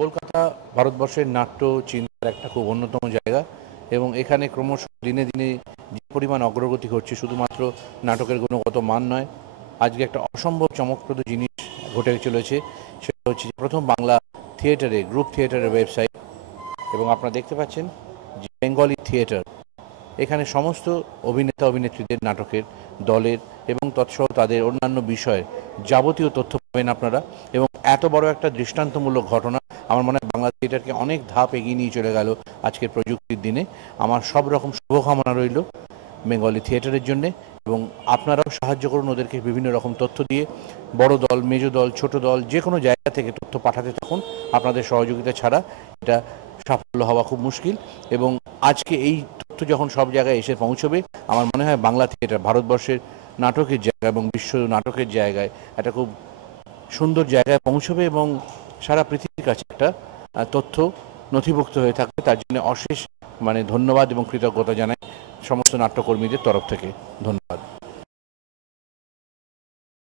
কলকাতা ভারতবর্ষের নাট্য চিন্তার একটা খুব অন্যতম জায়গা এবং এখানে ক্রমশ দিনে দিনে যে পরিমাণ অগ্রগতি ঘটছে শুধুমাত্র নাটকের গুণগত মান নয়, আজকে একটা অসম্ভব চমকপ্রদ জিনিস ঘটে চলেছে। সেটা হচ্ছে যে প্রথম বাংলা থিয়েটারে গ্রুপ থিয়েটারের ওয়েবসাইট, এবং আপনারা দেখতে পাচ্ছেন যে বেঙ্গলি থিয়েটার, এখানে সমস্ত অভিনেতা অভিনেত্রীদের নাটকের দলের এবং তৎসহ তাদের অন্যান্য বিষয়ের যাবতীয় তথ্য পাবেন আপনারা। এবং এত বড় একটা দৃষ্টান্তমূলক ঘটনা আমার মনে হয় বাংলা থিয়েটারকে অনেক ধাপ এগিয়ে নিয়ে চলে গেল আজকের প্রযুক্তির দিনে। আমার সব রকম শুভকামনা রইল বেঙ্গলি থিয়েটারের জন্যে, এবং আপনারাও সাহায্য করুন ওদেরকে বিভিন্ন রকম তথ্য দিয়ে। বড় দল, মেজ দল, ছোট দল, যে কোনো জায়গা থেকে তথ্য পাঠাতে থাকুন। আপনাদের সহযোগিতা ছাড়া এটা সাফল্য হওয়া খুব মুশকিল। এবং আজকে এই তথ্য যখন সব জায়গায় এসে পৌঁছবে, আমার মনে হয় বাংলা থিয়েটার ভারতবর্ষের নাটকের জায়গা এবং বিশ্ব নাটকের জায়গায় একটা খুব সুন্দর জায়গায় পৌঁছবে এবং সারা পৃথিবীর কাছে একটা তথ্য নথিভুক্ত হয়ে থাকবে। তার জন্য অশেষ ধন্যবাদ এবং কৃতজ্ঞতা জানাই সমস্ত নাট্যকর্মীদের তরফ থেকে। ধন্যবাদ।